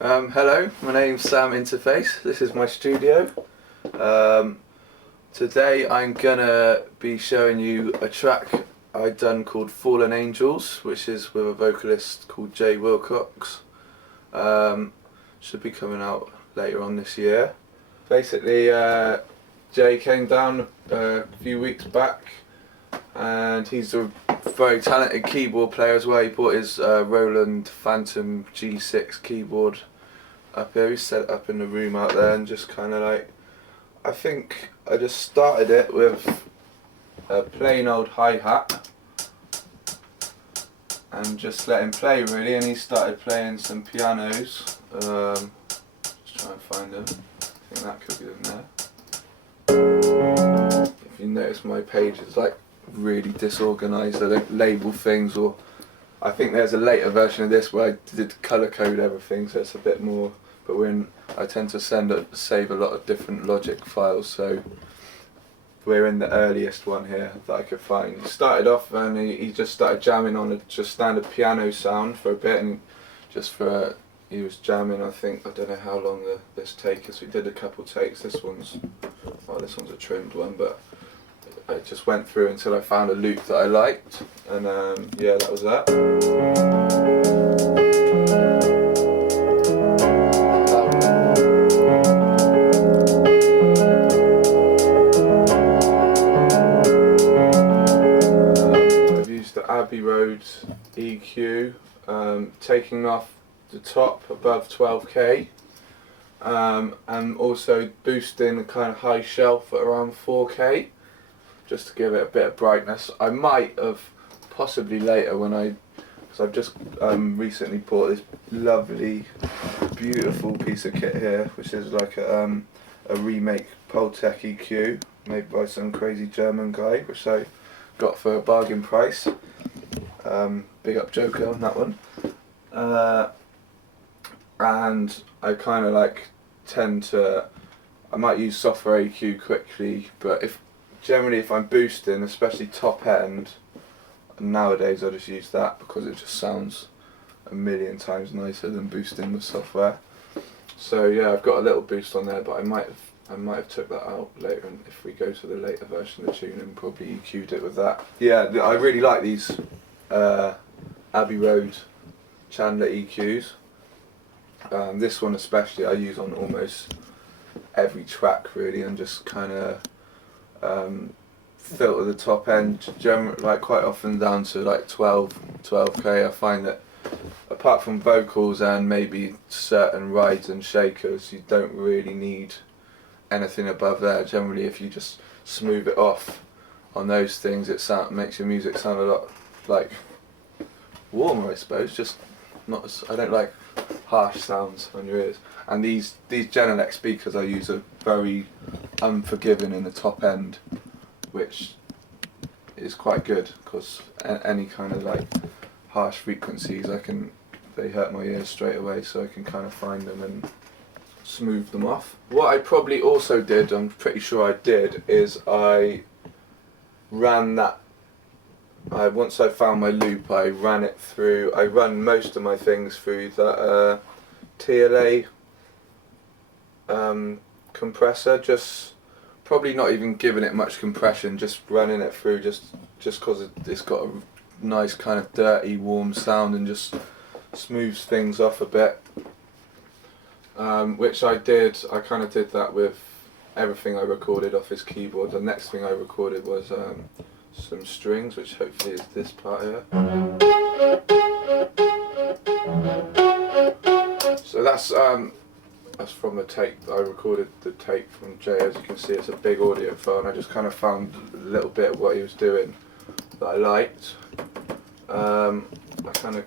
Hello, my name's Sam Interface. This is my studio. Today I'm gonna be showing you a track I done called Fallen Angels, which is with a vocalist called Jay Wilcox. Should be coming out later on this year. Basically, Jay came down a few weeks back, and he's a very talented keyboard player as well. He brought his Roland Phantom G6 keyboard up here. He set it up in the room out there and just kind of like, I think I just started it with a plain old hi-hat and just let him play really, and he started playing some pianos. Just try and find them. I think that could be in there. If you notice, my page is like really disorganised. I don't label things, or I think there's a later version of this where I did colour code everything, so it's a bit more. But I tend to save a lot of different Logic files, so we're in the earliest one here that I could find. He started off and he just started jamming on a just standard piano sound for a bit, and he was jamming. I don't know how long this take is. We did a couple takes. This one's a trimmed one, but I just went through until I found a loop that I liked, and yeah, that was that. Abbey Road EQ, taking off the top above 12k, and also boosting the kind of high shelf at around 4k, just to give it a bit of brightness. I might have possibly later because I've just recently bought this lovely, beautiful piece of kit here, which is like a remake Poltech EQ made by some crazy German guy, which I got for a bargain price. Big up Joker on that one. And I kind of like I might use software EQ quickly, but generally if I'm boosting, especially top end, nowadays I just use that because it just sounds a million times nicer than boosting with software. So yeah, I've got a little boost on there, but I might have took that out later, and if we go to the later version of the tune, and probably EQ'd it with that. Yeah, I really like these Abbey Road Chandler EQs. This one especially I use on almost every track really, and just kind of filter the top end, like quite often down to like 12k. I find that apart from vocals and maybe certain rides and shakers, you don't really need anything above there. Generally, if you just smooth it off on those things, makes your music sound a lot like warmer, I suppose. Just not as, I don't like harsh sounds on your ears. And these Genelec speakers I use are very unforgiving in the top end, which is quite good because any kind of like harsh frequencies they hurt my ears straight away, so I can kind of find them and smooth them off. What I probably also did, I'm pretty sure I did, is I ran that. Once I found my loop, I run most of my things through that TLA compressor, just probably not even giving it much compression, just running it through just because it's got a nice kind of dirty, warm sound and just smooths things off a bit. Which I did. I kind of did that with everything I recorded off his keyboard. The next thing I recorded was some strings, which hopefully is this part here. So that's from the tape. I recorded the tape from Jay. As you can see, it's a big audio file, and I just kind of found a little bit of what he was doing that I liked. I kind of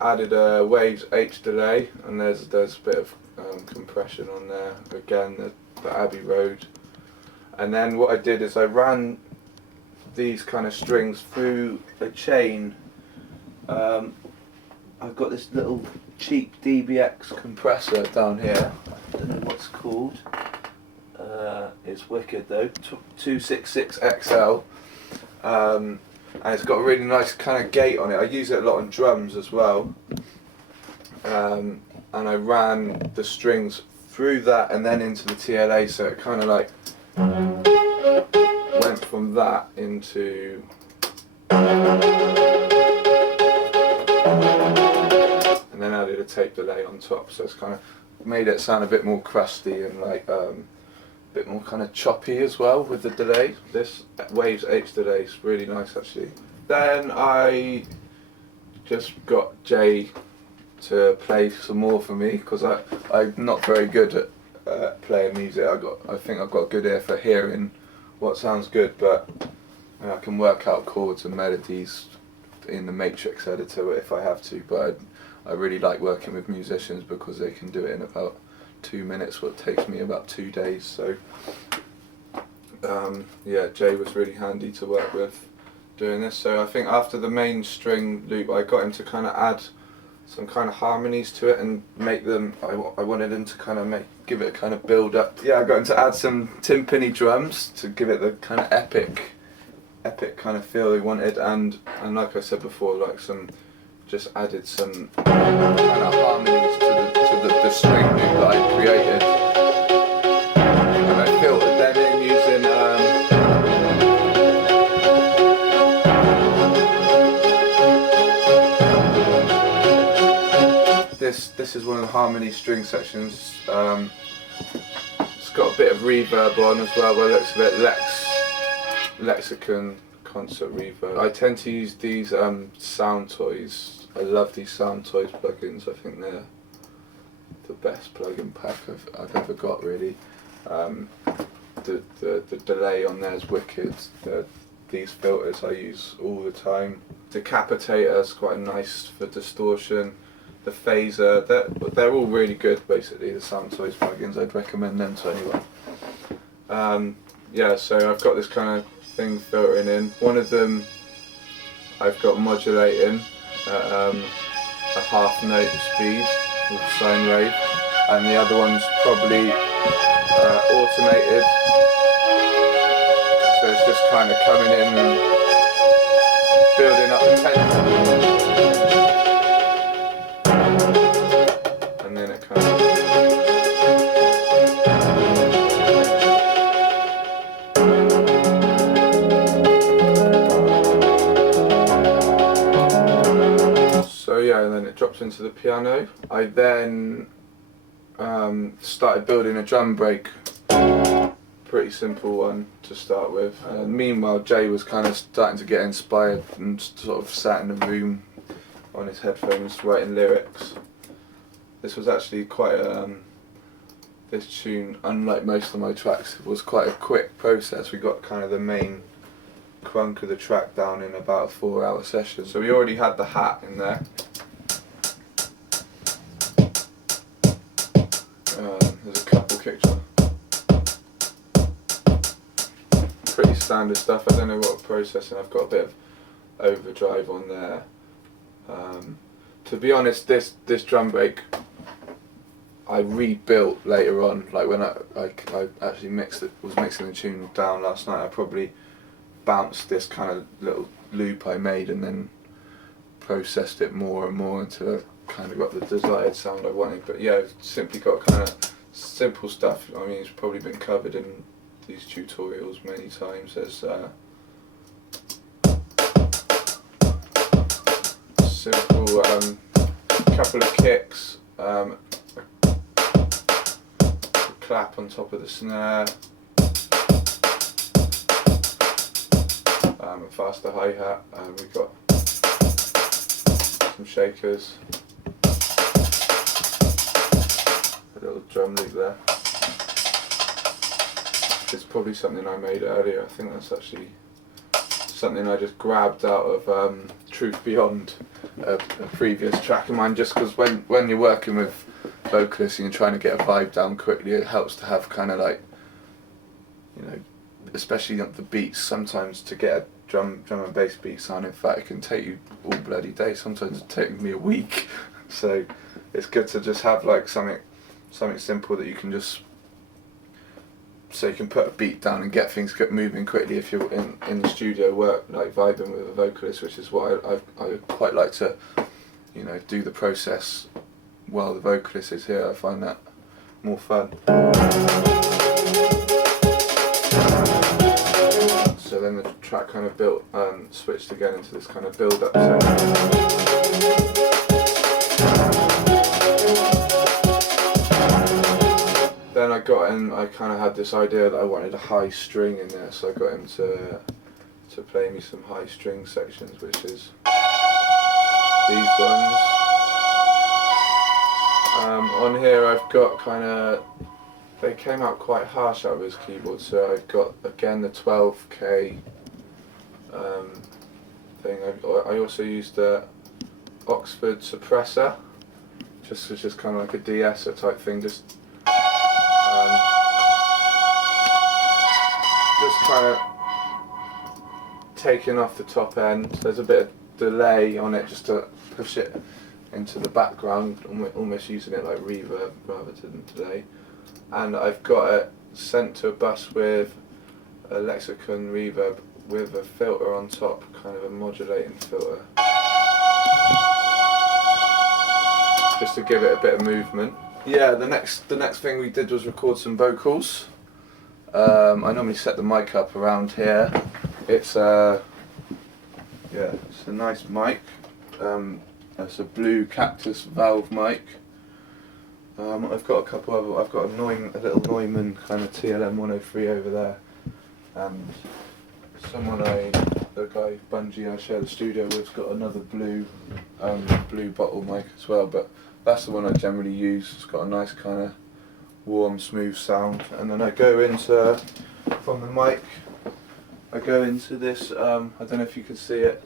added a waves H delay, and there's a bit of compression on there. Again, the Abbey Road. And then what I did is I ran these kind of strings through a chain. I've got this little cheap DBX compressor down here. I don't know what it's called. It's wicked though. 266XL. And it's got a really nice kind of gate on it. I use it a lot on drums as well. and I ran the strings through that and then into the TLA, so it kind of like went from that into and then added a tape delay on top, so it's kind of made it sound a bit more crusty and like a bit more kind of choppy as well with the delay. This Waves H delay is really nice actually. Then I just got Jay to play some more for me, because I'm not very good at playing music. I think I've got a good ear for hearing what sounds good, but I can work out chords and melodies in the Matrix editor if I have to, but I really like working with musicians because they can do it in about 2 minutes, what takes me about 2 days. So yeah, Jay was really handy to work with doing this. So I think after the main string loop, I got him to kind of add some kind of harmonies to it and make them, I wanted him to kind of give it a kind of build up. Yeah, I got him to add some timpani drums to give it the kind of epic kind of feel he wanted, and like I said before, like just added some kind of harmonies to the string loop that I created, and I filtered them in using this is one of the harmony string sections. It's got a bit of reverb on as well, by the looks of it. Lexicon concert reverb. I tend to use these Sound Toys. I love these Sound Toys plugins. I think they're the best plugin pack I've ever got, really. The delay on there is wicked. These filters I use all the time. Decapitator is quite nice for distortion. The phaser, they're all really good basically, the Sound Toys plugins. I'd recommend them to anyone. Yeah, so I've got this kind of thing filtering in. One of them I've got modulating at a half note speed with sine wave, and the other one's probably automated, so it's just kind of coming in and building up the tempo, and then it kind of and then it drops into the piano. I then started building a drum break, pretty simple one to start with. Meanwhile, Jay was kind of starting to get inspired and sort of sat in the room on his headphones writing lyrics. This was actually quite this tune, unlike most of my tracks, was quite a quick process. We got kind of the main crunk of the track down in about a 4-hour session. So we already had the hat in there. There's a couple kick drum. Pretty standard stuff. I don't know what processing. I've got a bit of overdrive on there. To be honest, this drum break I rebuilt later on. Like when I actually was mixing the tune down last night, I probably bounced this kind of little loop I made and then processed it more and more until I kind of got the desired sound I wanted. But yeah, I've simply got kind of simple stuff. I mean, it's probably been covered in these tutorials many times. There's simple couple of kicks, a clap on top of the snare, a faster hi-hat, we've got some shakers, a little drum loop there. It's probably something I made earlier. I think that's actually something I just grabbed out of Truth Beyond, a previous track of mine, just because when you're working with vocalists and you're trying to get a vibe down quickly, it helps to have kind of like, you know, especially on the beats, sometimes to get a drum and bass beat sound, in fact, it can take you all bloody day. Sometimes it takes me a week. So it's good to just have like something simple that you can just, so you can put a beat down and get things moving quickly if you're in the studio work, like vibing with a vocalist, which is what I quite like to, you know, do the process while the vocalist is here. I find that more fun. So then the track kind of built, switched again into this kind of build-up section. Then I got in, I kind of had this idea that I wanted a high string in there, so I got him to play me some high string sections, which is these ones. On here I've got kind of, they came out quite harsh out of his keyboard, so I've got again the 12K thing. I also used the Oxford suppressor, which is just kind of like a de-esser type thing, just kind of taking off the top end. There's a bit of delay on it just to push it into the background, almost using it like reverb rather than delay. And I've got it sent to a bus with a Lexicon reverb with a filter on top, kind of a modulating filter, just to give it a bit of movement. Yeah, the next thing we did was record some vocals. I normally set the mic up around here. It's a nice mic. It's a blue Cactus valve mic. I've got a couple of, I've got a little Neumann kind of TLM 103 over there, and the guy Bungie I share the studio with, got another blue bottle mic as well, but that's the one I generally use. It's got a nice kind of warm, smooth sound. And then I go into, from the mic, I go into this, I don't know if you can see it,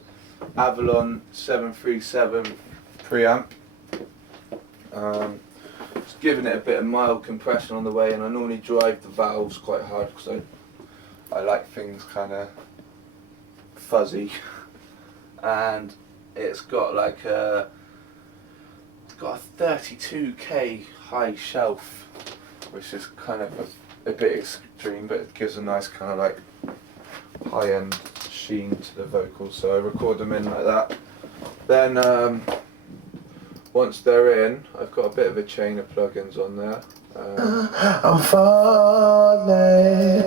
Avalon 737 preamp. Just giving it a bit of mild compression on the way, and I normally drive the valves quite hard because I like things kind of fuzzy. And it's got like a 32K high shelf, which is kind of a bit extreme, but it gives a nice kind of like high-end sheen to the vocals. So I record them in like that. Then once they're in, I've got a bit of a chain of plugins on there. I'm falling.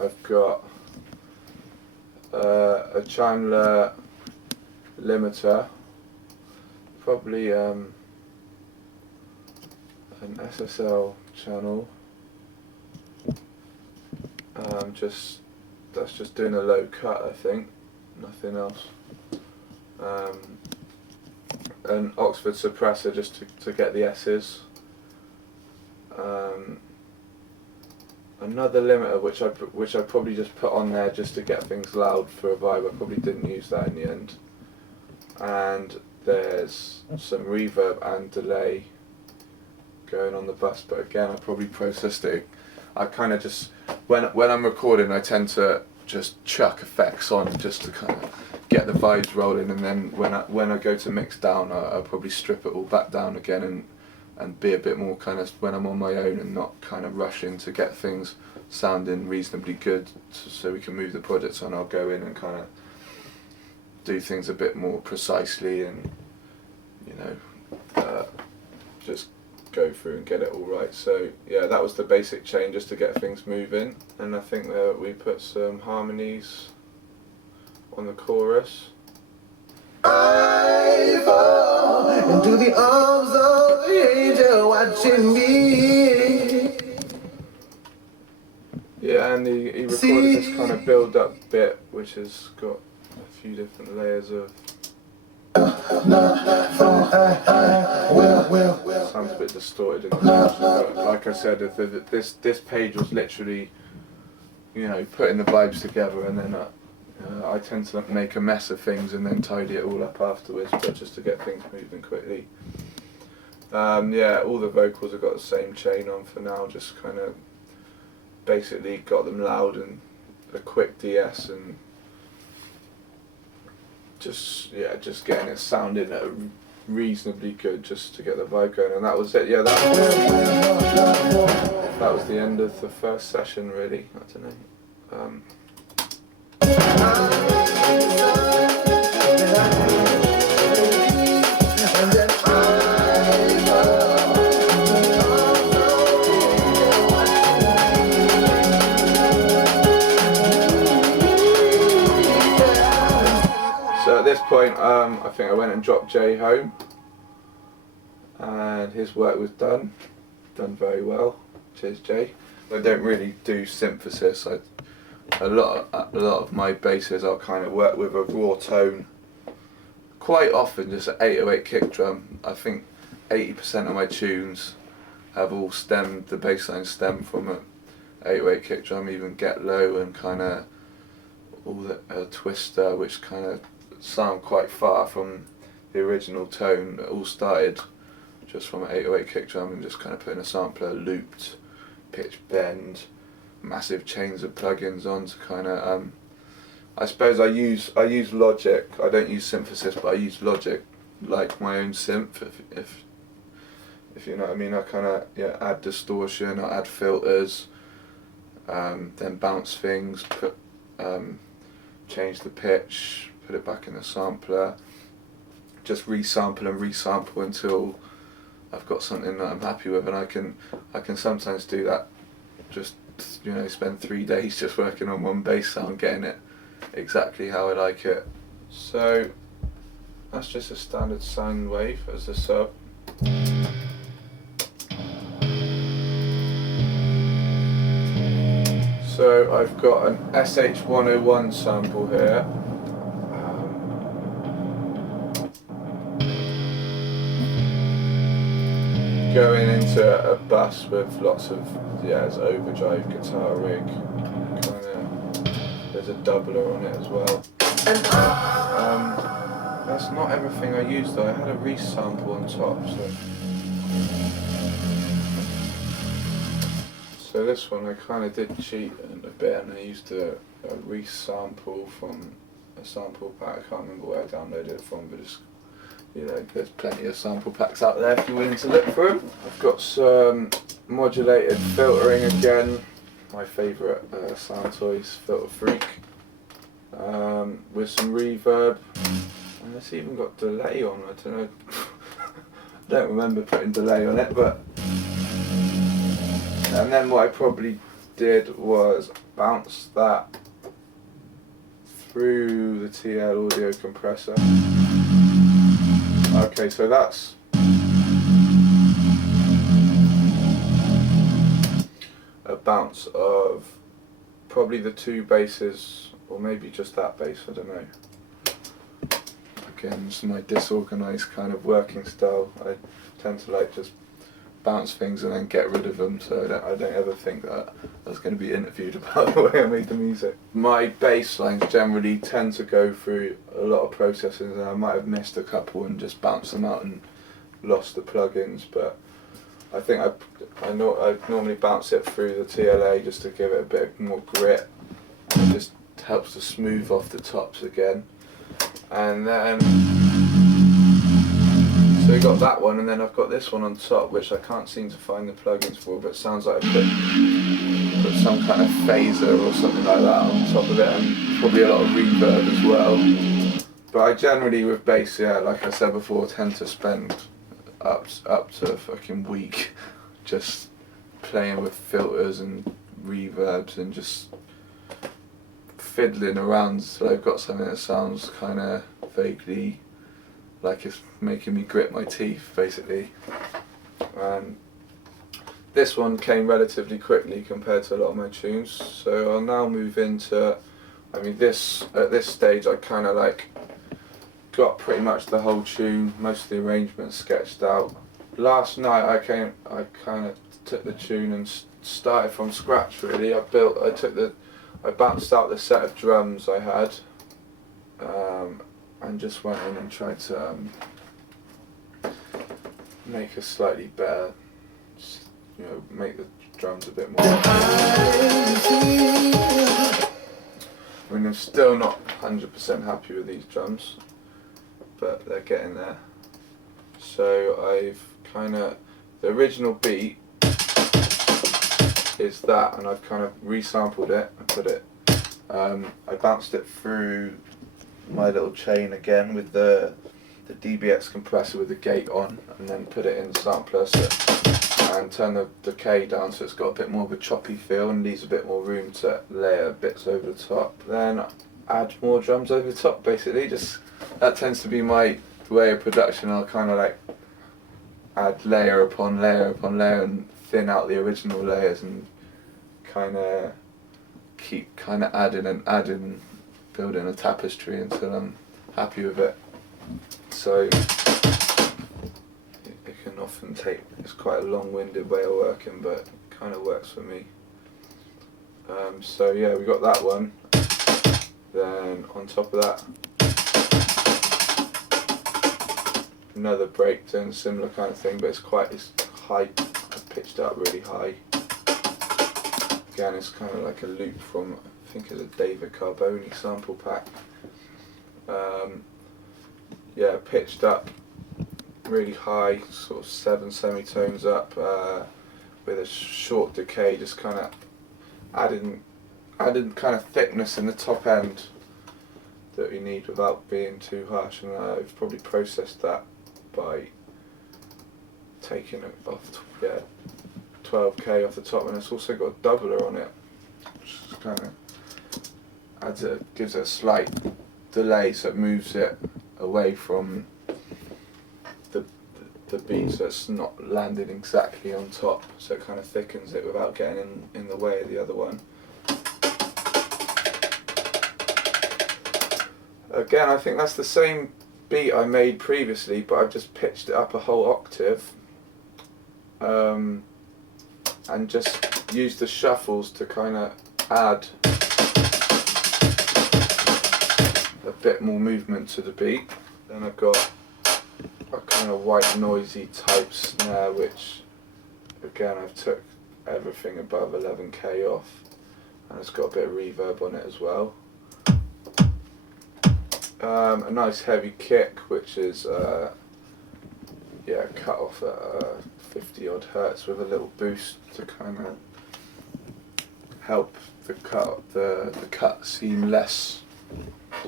I've got a Chandler limiter, probably an SSL channel. That's just doing a low cut, I think, nothing else. An Oxford suppressor just to get the S's. Another limiter which I probably just put on there just to get things loud for a vibe. I probably didn't use that in the end. And there's some reverb and delay going on the bus, but again I probably processed it. I kind of just, when I'm recording, I tend to just chuck effects on just to kind of get the vibes rolling, and then when I go to mix down, I'll probably strip it all back down again and be a bit more kind of when I'm on my own and not kind of rushing to get things sounding reasonably good so we can move the projects on. I'll go in and kind of do things a bit more precisely and, you know, just go through and get it all right. So yeah, that was the basic chain just to get things moving, and I think that we put some harmonies on the chorus. I fall into the arms of the angel watching me. Yeah, and he recorded this kind of build-up bit, which has got a few different layers of. Sounds a bit distorted in this version, but like I said, this page was literally, you know, putting the vibes together, and then I tend to make a mess of things and then tidy it all up afterwards, but just to get things moving quickly. Yeah, all the vocals have got the same chain on for now, just kind of basically got them loud and a quick DS, and just getting it sounding reasonably good just to get the vibe going, and that was it. Yeah, that was the end of the first session, really. I don't know. And then point, I think I went and dropped Jay home, and his work was done very well. Cheers, Jay. I don't really do synthesis. A lot of my basses I'll kind of work with a raw tone. Quite often just an 808 kick drum. I think 80% of my tunes have all the bass line stem from an 808 kick drum, even Get Low and kind of all the Twister, which kind of sound quite far from the original tone. It all started just from an 808 kick drum and just kind of putting a sampler, looped, pitch bend, massive chains of plugins on to kind of I suppose I use Logic. I don't use synthesis, but I use Logic like my own synth. If you know what I mean, I kind of add distortion, I add filters, then bounce things, change the pitch, put it back in the sampler, just resample until I've got something that I'm happy with, and I can sometimes do that. Just spend 3 days just working on one bass sound, getting it exactly how I like it. So that's just a standard sine wave as a sub. So I've got an SH101 sample here. Going into a bus with lots of, it's overdrive guitar rig. There's a doubler on it as well. That's not everything I used though. I had a resample on top. So this one I kind of did cheat a bit, and I used a resample from a sample pack. I can't remember where I downloaded it from, but it's, there's plenty of sample packs out there if you're willing to look for them. I've got some modulated filtering again. My favourite sound toys, Filter Freak, with some reverb, and it's even got delay on. I don't know. I don't remember putting delay on it, but. And then what I probably did was bounce that through the TL audio compressor. Okay, so that's a bounce of probably the two basses, or maybe just that bass, I don't know. Again, it's my disorganised kind of working style. I tend to like just bounce things and then get rid of them, so I don't ever think that I was going to be interviewed about the way I made the music. My bass lines generally tend to go through a lot of processes, and I might have missed a couple and just bounced them out and lost the plugins, but I think I normally bounce it through the TLA just to give it a bit more grit, and it just helps to smooth off the tops again. And then so we got that one, and then I've got this one on top, which I can't seem to find the plugins for, but it sounds like I put some kind of phaser or something like that on top of it, and probably a lot of reverb as well. But I generally with bass, like I said before, tend to spend up to a fucking week just playing with filters and reverbs and just fiddling around so I've got something that sounds kind of vaguely like it's making me grit my teeth, basically. This one came relatively quickly compared to a lot of my tunes, so I'll now move into, at this stage I kind of like got pretty much the whole tune, most of the arrangements sketched out. Last night I kind of took the tune and started from scratch really. I bounced out the set of drums I had, and just went in and tried to make a slightly better, make the drums a bit more. I'm still not 100% happy with these drums, but they're getting there. So I've the original beat is that, and I've kind of resampled it and put it, I bounced it through my little chain again with the DBX compressor with the gate on, and then put it in the sampler and turn the decay down so it's got a bit more of a choppy feel and leaves a bit more room to layer bits over the top. Then add more drums over the top, basically. Just that tends to be my way of production. I'll kind of like add layer upon layer upon layer and thin out the original layers and kind of keep kind of adding and adding, building a tapestry until I'm happy with it. So it can often take, it's quite a long-winded way of working, but it kind of works for me. So yeah, we got that one. Then on top of that, another break doing a similar kind of thing, but it's high. I've pitched it up really high. Again, it's kind of like a loop from, I think it's a David Carboni sample pack. Yeah, pitched up really high, sort of 7 semitones up, with a short decay, just kind of adding kind of thickness in the top end that we need without being too harsh. And I've probably processed that by taking it off, 12k off the top, and it's also got a doubler on it, which kind of gives it a slight delay, so it moves it away from the beat, so it's not landing exactly on top, so it kind of thickens it without getting in the way of the other one. Again, I think that's the same beat I made previously, but I've just pitched it up a whole octave, and just used the shuffles to kind of add a bit more movement to the beat. Then I've got a kind of white noisy type snare, which again I've took everything above 11k off, and it's got a bit of reverb on it as well. A nice heavy kick, which is cut off at 50 odd hertz with a little boost to kind of help the cut seem less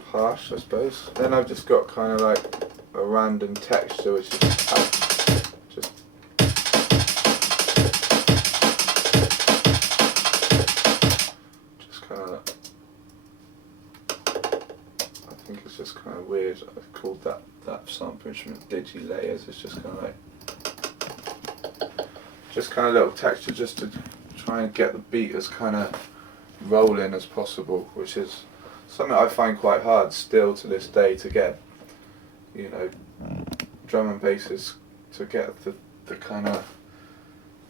harsh, I suppose. Then I've just got kind of like a random texture, which is just kind of, I think it's just kind of weird. I've called that sample instrument digi layers. It's just kind of little texture, just to try and get the beat as kind of rolling as possible, which is something I find quite hard still to this day to get. You know, drum and basses, to get the kind of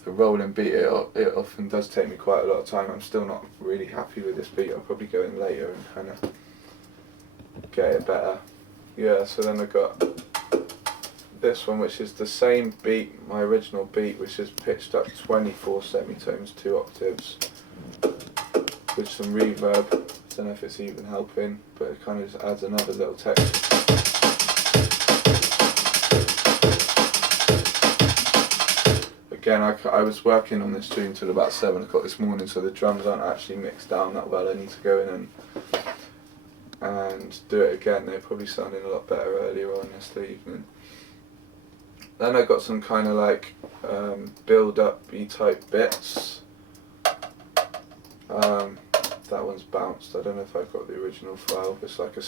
the rolling beat, it often does take me quite a lot of time. I'm still not really happy with this beat. I'll probably go in later and kind of get it better. Yeah, so then I got this one, which is the same beat, my original beat, which is pitched up 24 semitones, 2 octaves, with some reverb. I don't know if it's even helping, but it kind of just adds another little texture. Again, I was working on this tune till about 7 o'clock this morning, so the drums aren't actually mixed down that well. I need to go in and do it again. They're probably sounding a lot better earlier on yesterday evening. Then I got some kind of like build-up-y type bits. That one's bounced. I don't know if I've got the original file. It's like a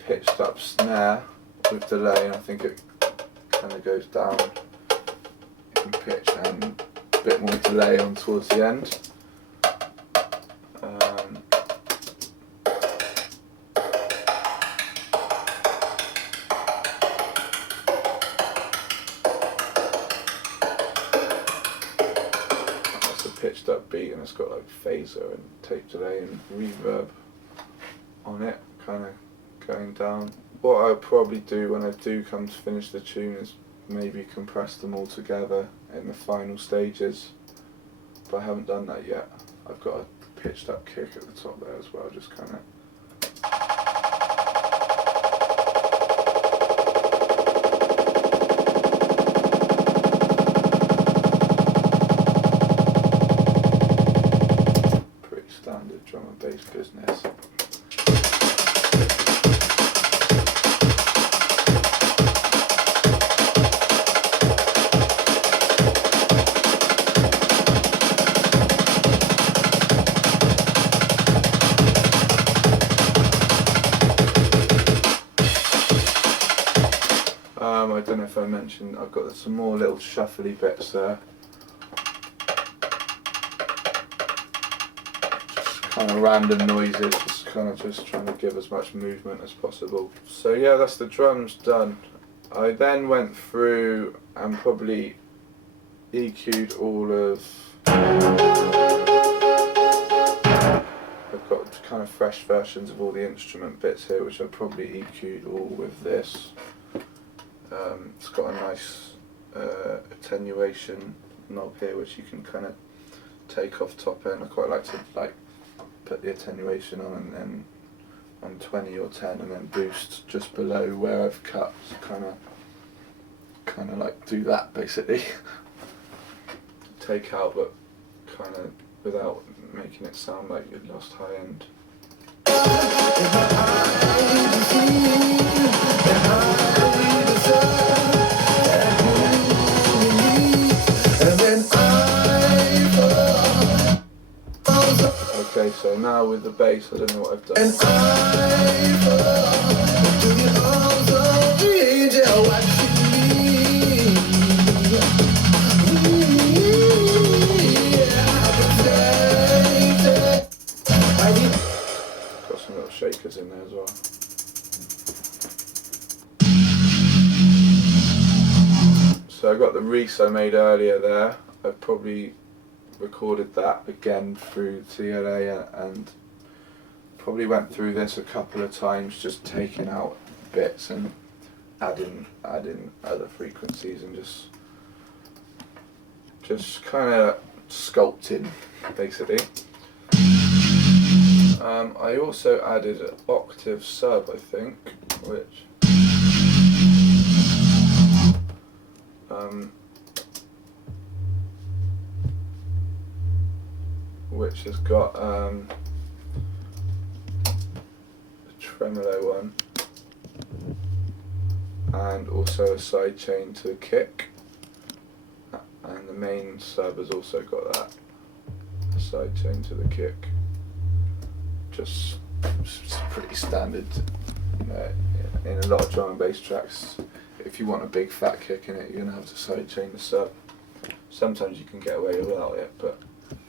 pitched up snare with delay, and I think it kind of goes down in pitch and a bit more delay on towards the end. That's a pitched up beat, and it's got like phaser and tape delay and reverb on it, kind of going down. What I'll probably do when I do come to finish the tune is maybe compress them all together in the final stages, but I haven't done that yet. I've got a pitched up kick at the top there as well, just kind of. Pretty standard drum and bass business. I don't know if I mentioned, I've got some more little shuffly bits there. Just kind of random noises, just trying to give as much movement as possible. So yeah, that's the drums done. I then went through and probably EQ'd all of. I've got kind of fresh versions of all the instrument bits here, which I probably EQ'd all with this. It's got a nice attenuation knob here, which you can kind of take off top end. I quite like to put the attenuation on and then on 20 or 10, and then boost just below where I've cut. So kind of like do that basically. Take out, but kind of without making it sound like you'd lost high end. Okay, so now with the bass, I don't know what I've done. Got some little shakers in there as well. So I got the Reese I made earlier there. I've probably recorded that again through TLA and probably went through this a couple of times, just taking out bits and adding other frequencies and just kind of sculpting basically. I also added an octave sub, I think, which has got a tremolo one and also a side chain to the kick, and the main sub has also got that, a side chain to the kick. Just pretty standard, you know, in a lot of drum and bass tracks. If you want a big fat kick in it, you're gonna have to side chain the sub. Sometimes you can get away without it, but.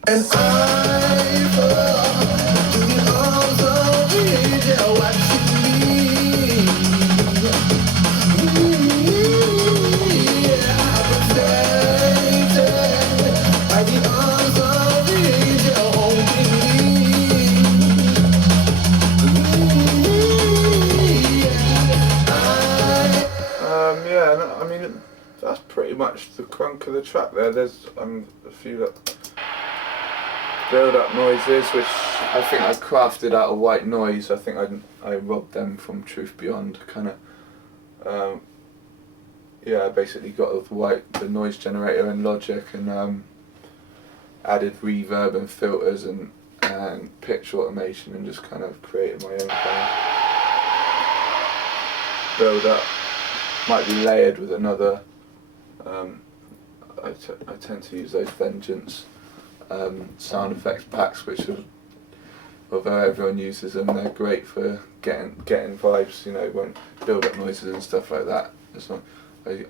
And yeah, I mean, that's pretty much the crunk of the track there. There's a few build-up noises, which I think I crafted out of white noise. I think I robbed them from Truth Beyond, kind of. Yeah, I basically got the noise generator in Logic and added reverb and filters and pitch automation and just kind of created my own kind of build-up. Might be layered with another. I tend to use those Vengeance sound effects packs, which are, although everyone uses them, they're great for getting vibes, you know, when build up noises and stuff like that. I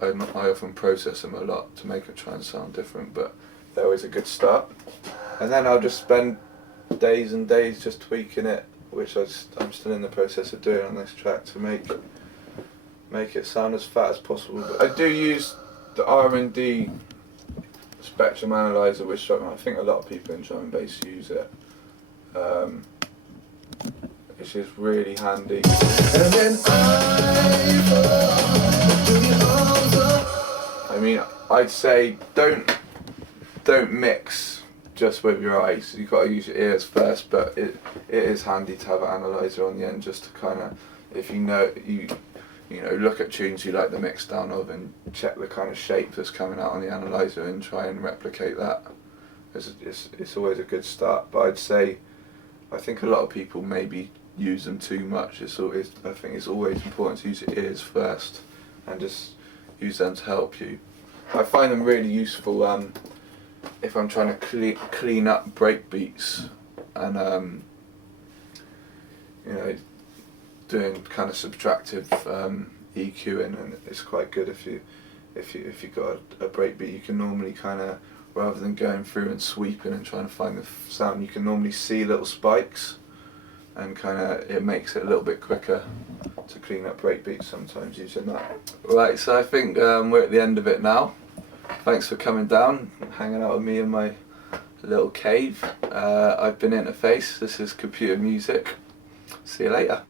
often process them a lot to make it try and sound different, but they're always a good start. And then I'll just spend days and days just tweaking it, which I'm still in the process of doing on this track to make it sound as fat as possible. But I do use the R&D spectrum analyzer, which I think a lot of people in drum and bass use it, which is really handy. I mean, I'd say don't mix just with your eyes. You've got to use your ears first, but it is handy to have an analyzer on the end just to kind of, if you know look at tunes you like the mix down of and check the kind of shape that's coming out on the analyzer and try and replicate that. It's always a good start, but I think a lot of people maybe use them too much. I think it's always important to use your ears first and just use them to help you. I find them really useful if I'm trying to clean up break beats and you know, doing kind of subtractive EQing, and it's quite good if you got a breakbeat. You can normally kind of, rather than going through and sweeping and trying to find the sound, you can normally see little spikes, and kind of it makes it a little bit quicker to clean up breakbeats sometimes using that. Right, so I think we're at the end of it now. Thanks for coming down, hanging out with me in my little cave. I've been Interface. This is Computer Music. See you later.